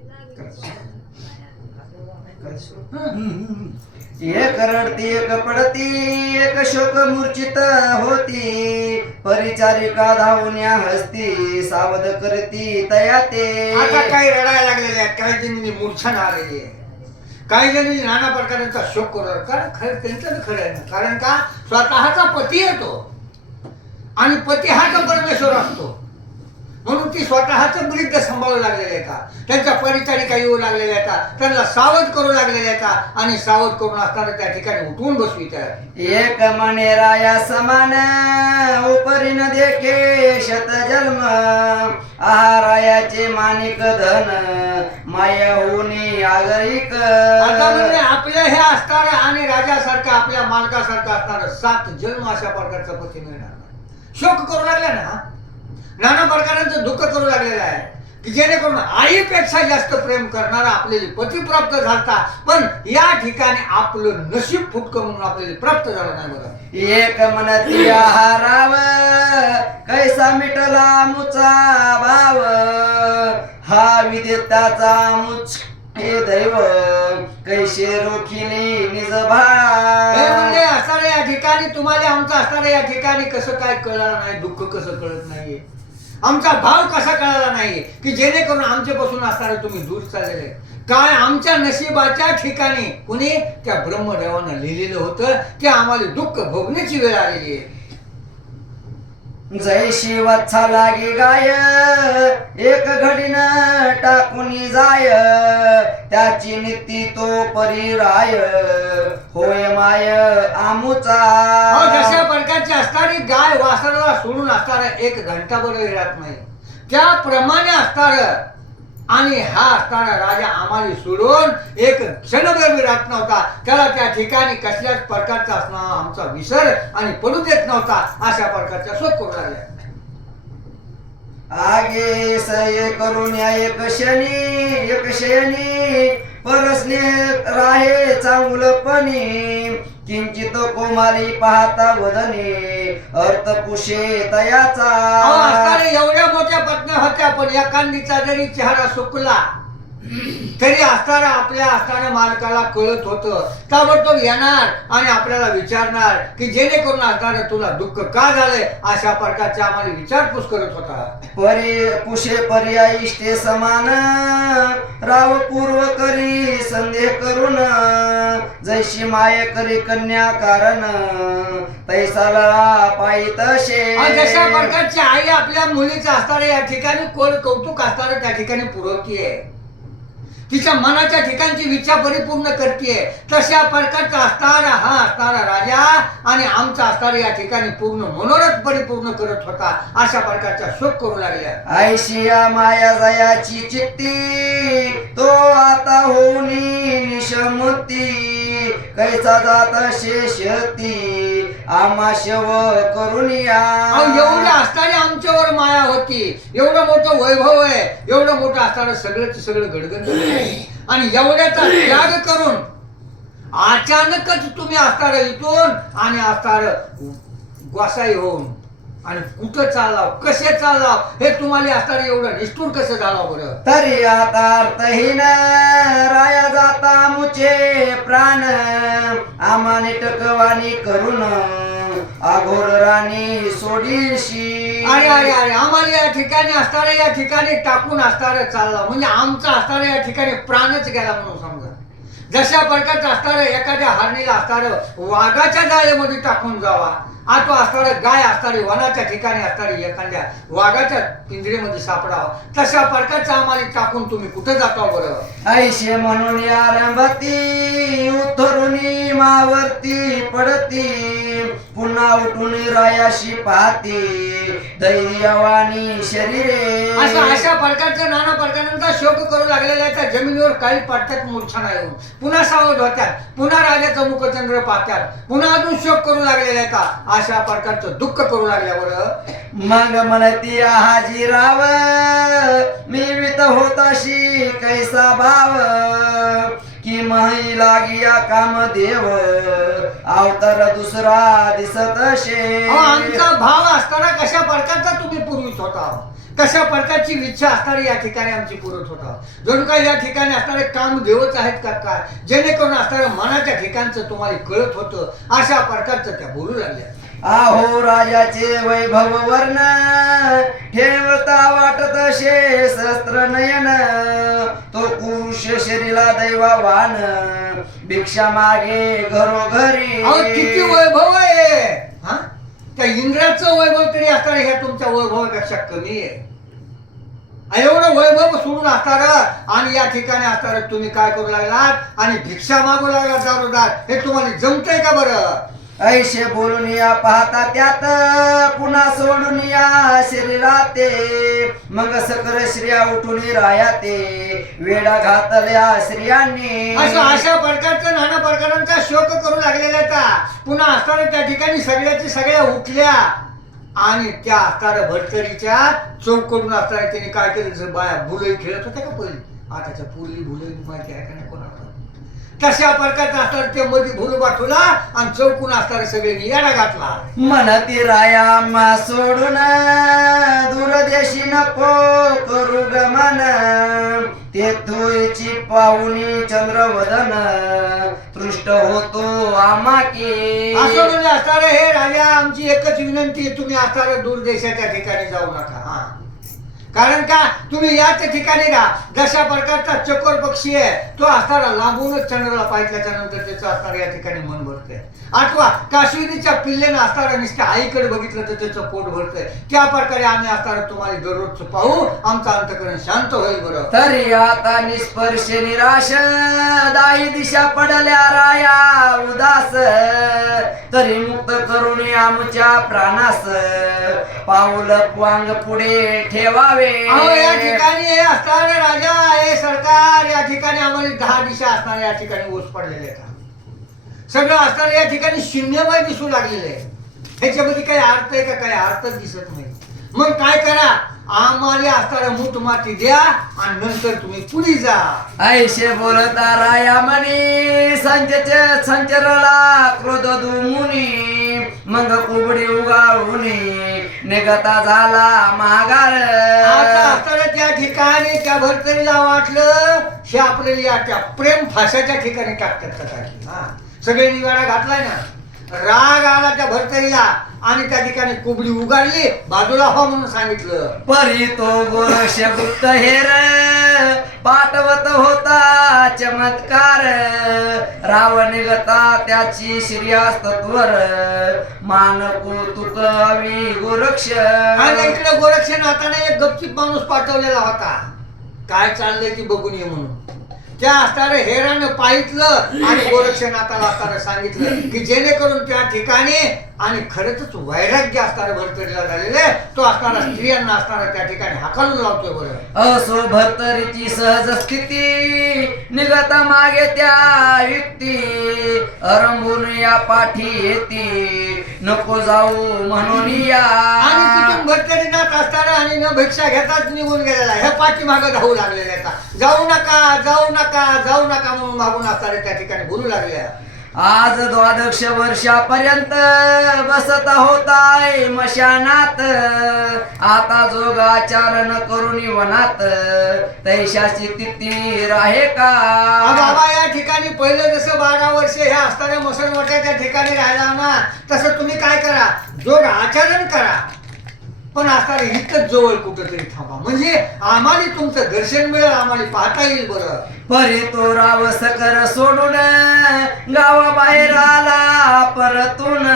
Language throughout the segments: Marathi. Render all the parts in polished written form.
एक रडती एक पडती एक शोक मूर्छित होती, परिचारिका धावून हसती सावध करती तया ते. आता काही रडायला लागलेले आहेत, काही जणी मूर्छना आलेली आहे, काही जणी नाना प्रकारचा शोक करू लागले. कारण खरं त्यांचं खरं आहे ना, कारण का स्वतःचा पती येतो आणि पती हाच परमेश्वर असतो, म्हणून ती स्वतःच वृद्ध सांभाळू लागलेले का, त्यांच्या परिचारिका येऊ लागलेल्या का, त्यांना सावध करू लागलेल्या का, आणि सावध करून असताना त्या ठिकाणी उठवून बसवितात. एक मने राया समान उपरी न देखे शत जन्म, आहारायाचे मानिक धन माया होऊनी आगरिक. आता म्हणजे आपल्या हे असणार आणि राजासारखं आपल्या मालकासारखं असणार 7 जन्म अशा प्रकारचा पती मिळणार. शोक करू लागला ना, नाना प्रकारांचं दुःख करू लागलेलं आहे की जेणेकरून आईपेक्षा जास्त प्रेम करणारा आपल्याला पती प्राप्त झाला, पण या ठिकाणी आपलं नशीब फुटकं म्हणून आपल्याला प्राप्त झालं नाही. बघा, एक मनती आहाराव कैसा मिटला मुचा भाव, हा विदेताचा मुच हे दैव कैसे रोखिले निज हे म्हणजे भाव. असणाऱ्या या ठिकाणी तुम्हाला आमचं असणाऱ्या या ठिकाणी कसं काय कळलं नाही, दुःख कसं कळत नाहीये, आमचा भाव कसा कळाला नाही की जेणेकरून आमच्यापासून असणारे तुम्ही दूर चाललेले. काय आमच्या नशिबाच्या ठिकाणी कुणी त्या ब्रह्मदेवानं लिहिलेलं होतं की आम्हाला दुःख भोगण्याची वेळ आलेली आहे. जय शिवच्छा लागे गाय एक घडीन टाकून जाय, त्याची नीती तो परिराय होय माय आमुचा. जशा प्रकारची असणारी गाय वासराला सोडून असणारा 1 घंटाभर राहत नाही, त्याप्रमाणे असणार आणि हा असणारा राजा आम्हाला सोडून 1 क्षणभर राहत नव्हता. त्याला त्या ठिकाणी कसल्याच प्रकारचा असणार आमचा विसर आणि पडू देत नव्हता. अशा प्रकारचा शोक करू लागला. आगे सय करून एक शयनी परसने राहे चांगुलपणी, किंचित कोमाली पाहता वदने अर्थ पुषे तयाचा. एवढ्या मोठ्या पत्न्या होत्या, पण एखादीचा जरी चेहरा सुकला तरी असणारा आपल्या असणाऱ्या मालकाला कळत होतं. ताबडतोब येणार आणि आपल्याला विचारणार की जेणेकरून असणारं तुला दुःख का झालंय, अशा प्रकारचे आम्हाला विचारपूस करत होता. पुषे पर्यायिष्टे समान राव पूर्व करी संदेह करून, जैशी माय करी कन्या कारण तैसाला पायी तसे. जशा प्रकारची आई आपल्या मुलीचं असणाऱ्या या ठिकाणी कौतुक असणारं त्या ठिकाणी पुरवतीये, तिच्या मनाच्या ठिकाणची इच्छा परिपूर्ण करते, तशा प्रकारचा असणारा हा असणारा राजा आणि आमचा असणारा या ठिकाणी पूर्ण मनोरथ परिपूर्ण करत होता. अशा प्रकारचा शोक करू लागल्या. आयशिया माया जयाची चित्ती तो आता होऊनी निशमुती, कैसा जात शेषती आमा शव करून या. एवढं असणारी आमच्यावर माया होती, एवढं मोठं वैभव आहे, एवढं मोठं असणारं सगळं घडगंड आणि एवढ्याचा त्याग करून अचानकच तुम्ही असणार इथून आणि असणार गोसाई होऊन आणि कुठं चाललाव, कसे चाललाव, हे तुम्हाला असणार एवढं निष्ठुर कसं झालं बरं. तरी आता अर्थहीन राया जाता मुचे प्राण, आमाने टकवानी करून आघोर राणी सोडीशी. अरे अरे अरे आम्हाला या ठिकाणी असणाऱ्या या ठिकाणी टाकून असणारं चालला म्हणजे आमचा असणाऱ्या या ठिकाणी प्राणच गेला म्हणून समजा. जशा प्रकारचं असणारं एखाद्या हरणीला असणारं वाघाच्या जाळेमध्ये टाकून जावा, तो असणारे गाय असणारी वनाच्या ठिकाणी असणारी एखाद्या वाघाच्या पिंजऱ्यामध्ये सापडावा, तशा प्रकारचं आम्हाला टाकून तुम्ही कुठे जाता बरं. ऐशे म्हणून आरंभती उतरुनी मावरती पडती, पुन्हा उठून रायाशी पाहती दैर्यवानी शरीरे. अशा प्रकारच्या नाना प्रकारांचा शोक करू लागलेल्या त्या जमिनीवर काही पडतात मूर्छना येऊन, पुन्हा सावध होत्यात, पुन्हा राजाचं मुखचंद्र पाहतात, पुन्हा अजून शोक करू लागलेल्या का, अशा प्रकारचं दुःख करू लागल्यावर मग म्हणती हाजीराव मी वित होताशी कैसा भाव, की मही लागिया कामदेव अवतार दुसरा दिसत शे. आमचा भाव असताना कशा प्रकारचा तुम्ही पूर्वीच होता, कशा प्रकारची इच्छा असणारी या ठिकाणी आमची पुरत होता. जणू काही या ठिकाणी असणारे काम देवच आहेत का काय, जेणेकरून असणाऱ्या मनाच्या ठिकाणचं तुम्हाला कळत होतं. अशा प्रकारचं त्या बोलू लागल्या. आहो राजाचे वैभव वर्ण ठेवता वाटत शे शस्त्र नयन, तो पुरुष शरीरा दैवावान भिक्षा मागे घरोघरी. अहो किती वैभव आहे हा. त्या इंद्राचं वैभव तरी असणार ह्या तुमच्या वैभवापेक्षा कमी आहे. एवढं वैभव सोडून असणार आणि या ठिकाणी असणार तुम्ही काय करू लागलात आणि भिक्षा मागू लागलात दारोदार. हे तुम्हाला जमतंय का बरं? ऐशे बोलून या पाहता त्यात पुन्हा सोडून या शरीराते, मग सकल श्रिया उठून रायाते वेडा घातल्या स्त्रियांनी. अशा प्रकारचं नाना प्रकारांचा शोक करू लागलेला था. पुन्हा असताना त्या ठिकाणी सगळ्या उठल्या आणि त्या असणाऱ्या भरतरीच्या चौकडून असताना त्यांनी काय केलं, जसं बाया भुलई खेळत होत्या का पहिली, आताच्या पूर्वी भुलई माहिती आहे का नाही कोणाला, तशा प्रकारचा असणार ते मध्ये भुल बाठवला आणि चौकून असणार सगळे याडा घातला. म्हणती राया मा सोडून दूरदेशी नको करू गमन, ते तुळची पाहुणी चंद्रवदन तृष्ट होतो आमाकी. असं म्हणजे असणार हे राजा आमची एकच विनंती आहे, तुम्ही असणार दूरदेशाच्या ठिकाणी जाऊ नका. हा, कारण का तुम्ही याच ठिकाणी राहा. जशा प्रकारचा चकोर पक्षी आहे तो असणारा लांबूनच चंद्राला पाहिल्याच्या नंतर त्याचं असणार या ठिकाणी मन भरतंय. अथवा काश्मीरीच्या पिल्लेनं असणारा नुसत्या आईकडे बघितलं तर त्याचं पोट भरतंय. त्या प्रकारे आम्ही असणार तुम्हाला दररोज पाहू, आमचं अंतःकरण शांत होईल. बरं तरी आता निष्पर्श निराश दाही दिशा पडल्या राया उदास, तरी मुक्त करून आमच्या प्राणास पाऊल वांग पुढे ठेवावे. अहो या ठिकाणी हे असणारे राजा हे सरकार या ठिकाणी आम्हाला 10 दिशा असणारे या ठिकाणी ओस पडलेले आहेत. सगळं असणारे या ठिकाणी शून्यमय दिसू लागलेले आहे. ह्याच्यामध्ये काही अर्थ आहे का? काही अर्थच दिसत नाही. मग काय करा, आम्हाला असणारा मूठ माती द्या आणि नंतर तुम्ही पुढे जा. ऐशे बोलता राया म्हणे संचरला क्रोध दुमुनी, मग कुबडी उगाळूनी निघता झाला माघार. आता असताना त्या ठिकाणी त्या भरतरीला वाटलं हे आपल्याला या त्या प्रेम फाशाच्या ठिकाणी टाकतात का. सगळे निवाडा घातलाय ना, राग आला त्या भरतरीला आणि त्या ठिकाणी कुबडी उगारली, बाजूला हो म्हणून सांगितलं. परी तो गोरक्ष गुप्त हेर पाठवत होता चमत्कार, राव निघता त्याची श्रियास्तत्वर मान कौतुक हवी गोरक्ष. आणि इकडे गोरक्षनाथाने एक गपचीप माणूस पाठवलेला होता, काय चाललंय ती बघून ये म्हणून. त्या असणारे हेरानं पाहितलं आणि गोरक्षनाथाला असताना सांगितलं की जेणेकरून त्या ठिकाणी आणि खरंच वैराग्य असणारे भरतरीला झालेले तो असणारा स्त्रियांना असणारा त्या ठिकाणी हाकालून लावतोय. बरं असो भरतरीची सहज स्थिती निघता मागे त्या युक्ती, अरंभून या पाठी येते नको जाऊ म्हणून या. आणि तिथून भरतरीनाथ असताना आणि न भिक्षा घेताच निघून गेलेला ह्या पाठीमागं धावू लागलेल्या, जाऊ नका जाऊ नका जाऊ नका म्हणून मागून असणारे त्या ठिकाणी बोलू लागल्या. आज 12 वर्षापर्यंत बसत होताय मशानात, आता जोगाचरण करून वनात तैशाची तिथी राहे का. बाबा या ठिकाणी पहिलं जसं 12 वर्ष हे असताना मसनवट्याच्या ठिकाणी राहिला ना, तसं तुम्ही काय करा, जोग आचरण करा, पण असणारे इतकंच जवळ कुठंतरी थांबा, म्हणजे आम्हाला तुमचं दर्शन मिळेल, आम्हाला पाहता येईल. बरं परी तो राव सकर सोडून गावाबाहेर आला परतून,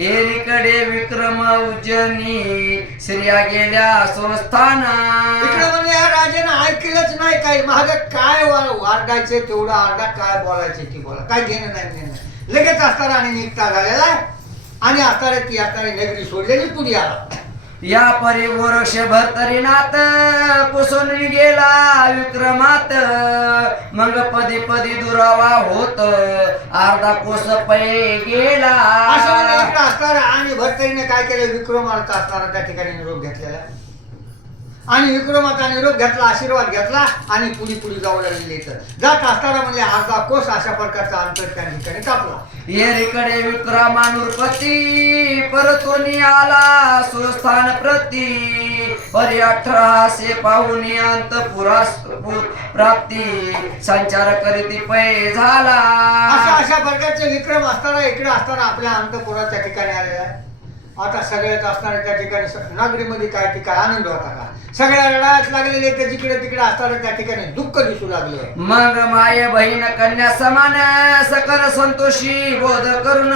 एरीकडे विक्रम उज्जनी श्रिया गेल्या स्वस्थान. इकडे म्हणजे या राजाने ऐकलंच नाही काही, महाग काय वारडायचे तेवढं आरडा, काय बोलायचे ती बोला, काय घेणं नाही. लगेच असताना आणि निघता झालेला आणि असणारे ती असणारी नगरी सोडलेली पुढे आला. या परी गोरक्ष भरतरीनाथ पुसून गेला विक्रमात, मग पदी पदी दुरावा होत अर्धा कोस पै गेला. असं असताना आणि भरतरीने काय केलं, विक्रमार्थ असताना त्या ठिकाणी निरोप घेतलेला आणि विक्रमाचा निरोप घेतला, आशीर्वाद घेतला आणि पुढे पुढे जाऊ लागले. जात असताना म्हणजे अर्धा कोस अशा प्रकारचा अंतर त्या ठिकाणी कापला. येरीकडे विक्रमानुरपती परतोनी आला सुस्थान प्रती परी 1800 पाहुनी अंतपुरास प्राप्ती संचार करीती पै झाला. अशा प्रकारचे विक्रम असताना इकडे असताना आपल्या अंतपुराच्या ठिकाणी आलेला आहे. आता सगळ्यात असताना त्या ठिकाणी नागरीमध्ये काय ठिकाण आनंद होता का? सगळ्या रडायला लागलेले ते जिकडे तिकडे असताना त्या ठिकाणी दुःख दिसू लागलं. मग माय बहीण कन्या समान सकल संतोषी बोध करून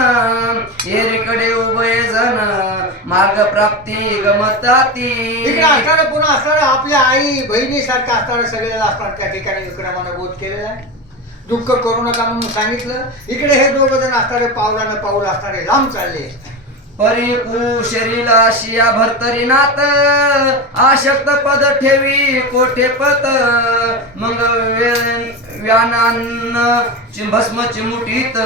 येरीकडे उभय जण मार्ग प्राप्ती गमताती. इकडे असताना पुन्हा असताना आपल्या आई बहिणी सारखं असताना सगळ्याला असताना त्या ठिकाणी विक्रमानं बोध केलेला आहे. दुःख करू नका म्हणून सांगितलं. इकडे हे दोघ जण असणारे पावलानं पाऊल असणारे लांब चालले. परी कुशरीला शिया भरतरीनाथ आशक्त पद ठेवी कोठे पत मग व्यानान्न भस्म चिमुटीत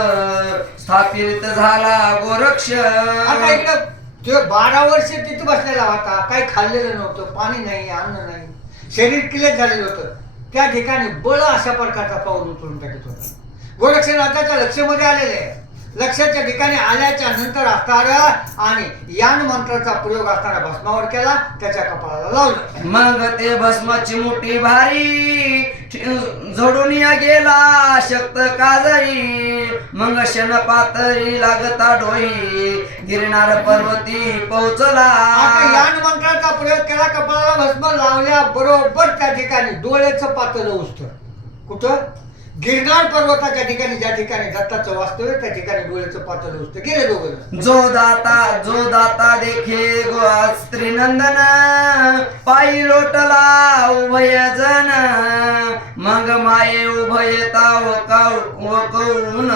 स्थापित झाला गोरक्ष. आता इकडं तो 12 वर्ष तिथे बसलेला होता. काही खाल्लेलं नव्हतं, पाणी नाही, अन्न नाही, शरीर क्लेश झालेलं होतं. त्या ठिकाणी बळ अशा प्रकारचा पाऊल उचलून टाकत होता. गोरक्षनाथाच्या लक्षामध्ये आलेले आहे. लक्षाच्या ठिकाणी आल्याच्या नंतर असताना आणि यान मंत्राचा प्रयोग असताना भस्मावर केला, त्याच्या कपाळाला लावलं. मग ते भस्माची मोठी भारी झोडून गेला शक्त काजरी. मग शन पातळी लागता डोई गिरणार पर्वती पोहोचला. आता यान मंत्राचा प्रयोग केला, कपाळाला भस्म लावल्या बरोबर त्या ठिकाणी डोळ्याचं पातळ उचत. कुठं? गिरनार पर्वताच्या ठिकाणी, ज्या ठिकाणी दत्ताचं वास्तव्य त्या ठिकाणी डोळ्याचं पातळ उचत गेले दोघं. जो दाता देखे स्त्रीनंदन पायी लोटला उभय जण. मग माये उभयता वकवून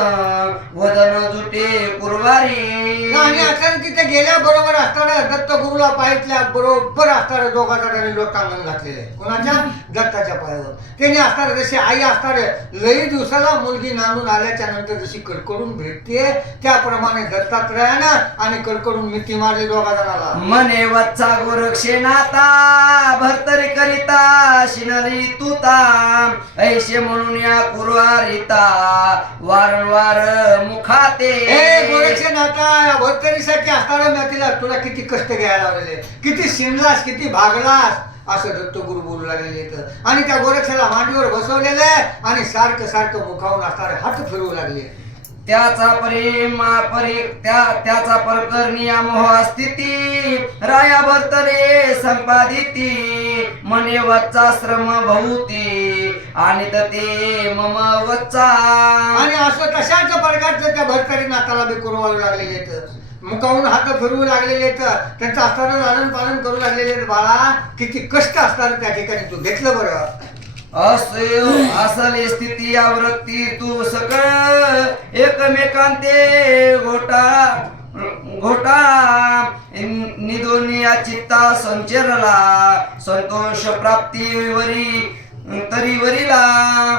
वदन जुटे कुरवारी. आणि अचानक तिथे गेल्या बरोबर असताना दत्त गुरुला पाहितल्या बरोबर असताना दोघा जणांनी लोटांगण घातलेले. कोणाच्या? दत्ताच्या पायावर. त्यांनी असताना जशी आई असणारे लई दिवसाला मुलगी नांदून आल्याच्या नंतर जशी कडकडून भेटते त्याप्रमाणे दत्तात्रयानं आणि कडकडून मिठी मारली दोघा जणाला. मने वत्सा गोरक्षनाता भरतरी करिता शिनली तुता ऐशे म्हणून या कुरवारिता वारंवार मुखाते. हे गोरक्षनाथा भरतरीसाठी असताना मी तिला तुला किती कष्ट घ्यायला लावलेले, किती शिनलास, किती भागलास असं दत्त गुरु बोलू लागलेले. आणि त्या गोरक्षाला मांडीवर बसवलेले आणि सारखं सारखं मुखावून असणारे हात फिरवू लागले. त्याचा त्याचा प्रकरणी मोह स्थिती राया भरतरे संपादिती मने वच्चा श्रम भूती आणि ते मम वच्चा. आणि असं तशाच प्रकारचं त्या भरतरी नाताला बी करू लागलेले, मुखावून हात फिरवू लागलेले, त्यांचं असताना लालन पालन करू लागलेले. बाळा किती कष्ट असणार त्या ठिकाणी, तू घेतलं बरं. असले स्थिती या वृत्ती तू सकळ एकमेकांते घोटा निदोनिया चित्ता संचरला संतोष प्राप्तीवरी तरीवरीला.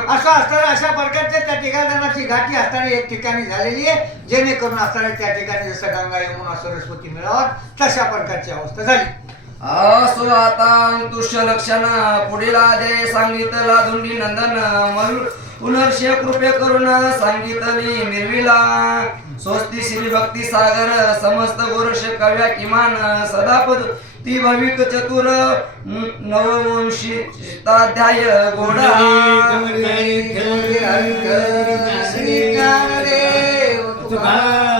असं असताना अशा प्रकारच्या त्या ठिकाणाची गाठी असताना एक ठिकाणी झालेली आहे, जेणेकरून असताना त्या ठिकाणी जसं गंगा यमुना सरस्वती मिळावत तशा प्रकारची अवस्था झाली. असो आता तुष लक्षण पुढील आदे सांगितला धुंडी नंदन पुनर्षे कृपे करून सांगितली मिरविला. स्वस्ती श्री भक्ती सागर समस्त गोरक्ष कव्या किमान सदापद ती भविक चतुर नववंशिताध्याय गोडा. श्री ज्ञानदेव तुकाराम.